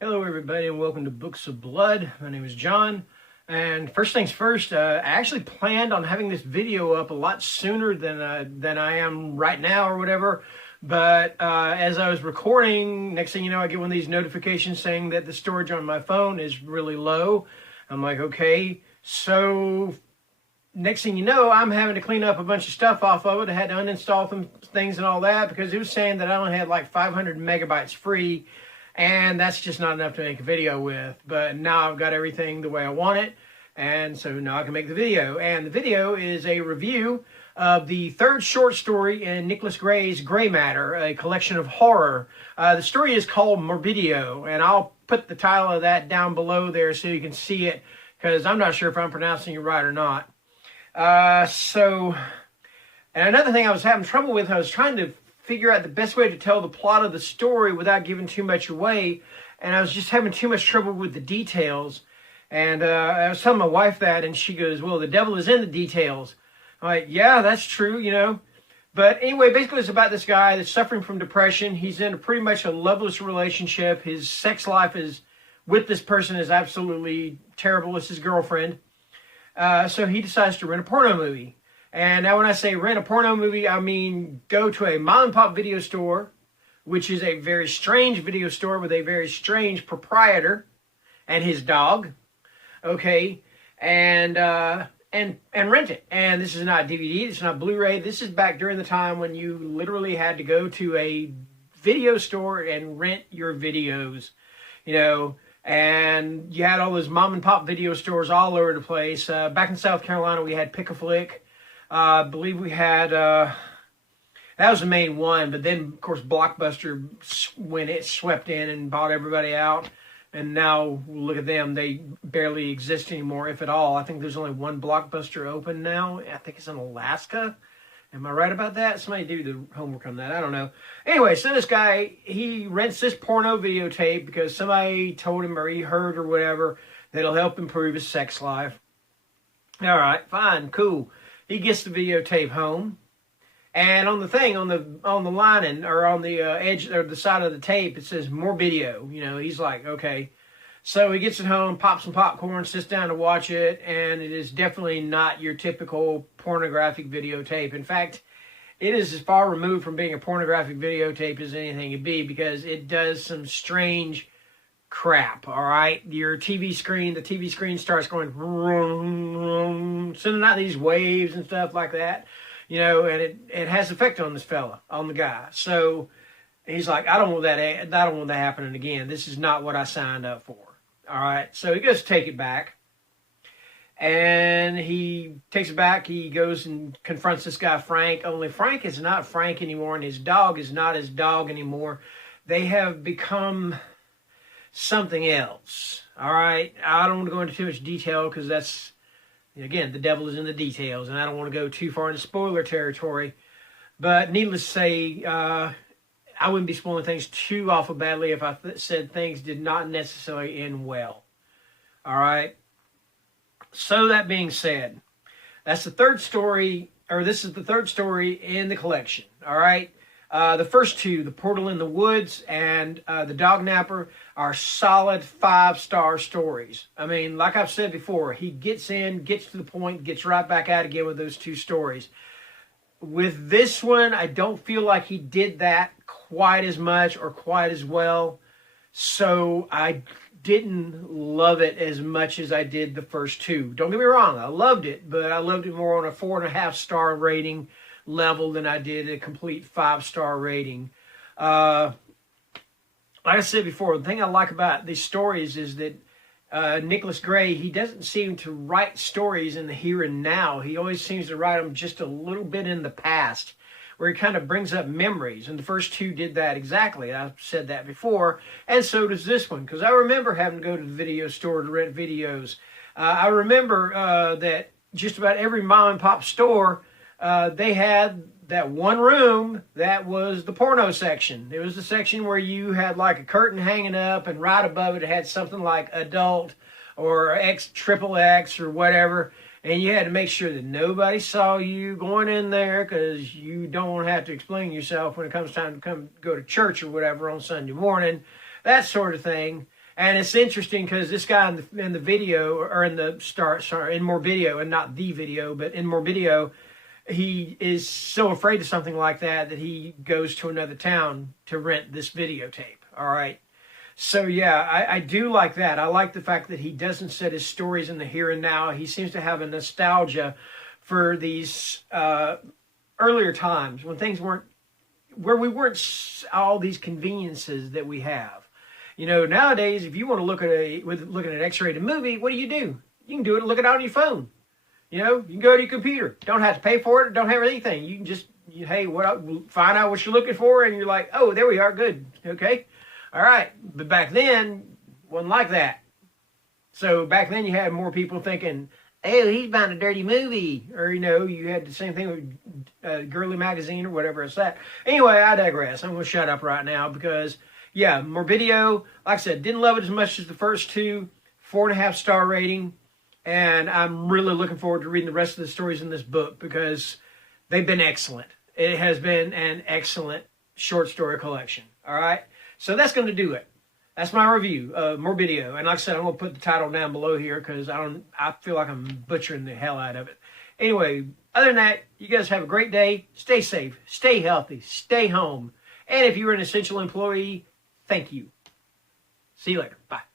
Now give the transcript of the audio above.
Hello everybody and welcome to Books of Blood. My name is John, and first things first, I actually planned on having this video up a lot sooner than I am right now or whatever, but as I was recording, next thing you know I get one of these notifications saying that the storage on my phone is really low. I'm like, okay, so next thing you know, I'm having to clean up a bunch of stuff off of it. I had to uninstall some things and all that because it was saying that I only had like 500 megabytes free. And that's just not enough to make a video with. But now I've got everything the way I want it. And so now I can make the video. And the video is a review of the third short story in Nicholas Gray's Graymatter, a collection of horror. The story is called Morbideo. And I'll put the title of that down below there so you can see it, because I'm not sure if I'm pronouncing it right or not. And another thing I was having trouble with, I was trying to figure out the best way to tell the plot of the story without giving too much away, and I was just having too much trouble with the details. And I was telling my wife that, and she goes, well, the devil is in the details. I'm like, yeah, that's true, you know. But anyway, basically it's about this guy that's suffering from depression. He's in pretty much a loveless relationship. His sex life is with this person is absolutely terrible. It's his girlfriend. So he decides to rent a porno movie. And now when I say rent a porno movie, I mean go to a mom and pop video store, which is a very strange video store with a very strange proprietor and his dog. Okay, and rent it. And this is not DVD, this is not Blu-ray. This is back during the time when you literally had to go to a video store and rent your videos, you know. And you had all those mom and pop video stores all over the place. Back in South Carolina, we had Pick-a-Flick. I believe we had, that was the main one, but then, of course, Blockbuster, when it swept in and bought everybody out, and now, look at them, they barely exist anymore, if at all. I think there's only one Blockbuster open now. I think it's in Alaska. Am I right about that? Somebody do the homework on that. I don't know. Anyway, so this guy, he rents this porno videotape because somebody told him or he heard or whatever that it'll help improve his sex life. All right, fine, cool. He gets the videotape home, and on the thing, on the lining, or on the edge, or the side of the tape, it says Morbideo. You know, he's like, okay. So he gets it home, pops some popcorn, sits down to watch it, and it is definitely not your typical pornographic videotape. In fact, it is as far removed from being a pornographic videotape as anything could be, because it does some strange crap. All right, your TV screen, the TV screen starts going vroom, vroom, sending out these waves and stuff like that, you know, and it has effect on this fella, on the guy. So he's like, I don't want that happening again. This is not what I signed up for. All right, so he goes to take it back, and he takes it back. He goes and confronts this guy Frank, only Frank is not Frank anymore, and his dog is not his dog anymore. They have become something else. All right, I don't want to go into too much detail because that's, again, the devil is in the details, and I don't want to go too far into spoiler territory. But needless to say, I wouldn't be spoiling things too awful badly if I said things did not necessarily end well. All right. So that being said, that's the third story, or this is the third story in the collection. All right. The first two, The Portal in the Woods and The Dognapper, are solid 5-star stories. I mean, like I've said before, he gets in, gets to the point, gets right back out again with those two stories. With this one, I don't feel like he did that quite as much or quite as well. So I didn't love it as much as I did the first two. Don't get me wrong, I loved it, but I loved it more on a 4.5-star rating level than I did a complete 5-star rating. Like I said before, the thing I like about these stories is that Nicholas Gray, he doesn't seem to write stories in the here and now. He always seems to write them just a little bit in the past, where he kind of brings up memories. And the first two did that exactly. I've said that before. And so does this one, because I remember having to go to the video store to rent videos. I remember that just about every mom and pop store, they had that one room that was the porno section. It was the section where you had like a curtain hanging up, and right above it had something like adult or XXX or whatever. And you had to make sure that nobody saw you going in there, because you don't have to explain yourself when it comes time to go to church or whatever on Sunday morning, that sort of thing. And it's interesting because this guy in the video, or in the in Morbideo, and not the video, but in Morbideo, he is so afraid of something like that that he goes to another town to rent this videotape. All right. So yeah, I do like that. I like the fact that he doesn't set his stories in the here and now. He seems to have a nostalgia for these earlier times when things weren't, where we weren't all these conveniences that we have. You know, nowadays, if you want to look at an X-rated movie, what do? You can do it and look it out on your phone. You know, you can go to your computer. Don't have to pay for it. Don't have anything. You can just, hey, find out what you're looking for, and you're like, oh, there we are. Good. Okay. All right. But back then, wasn't like that. So back then, you had more people thinking, oh, he's buying a dirty movie. Or, you know, you had the same thing with Girly Magazine or whatever it's that. Anyway, I digress. I'm going to shut up right now because, yeah, Morbideo, like I said, didn't love it as much as the first two. 4.5-star rating. And I'm really looking forward to reading the rest of the stories in this book because they've been excellent. It has been an excellent short story collection. All right. So that's going to do it. That's my review of Morbideo. And like I said, I'm going to put the title down below here because I feel like I'm butchering the hell out of it. Anyway, other than that, you guys have a great day. Stay safe. Stay healthy. Stay home. And if you're an essential employee, thank you. See you later. Bye.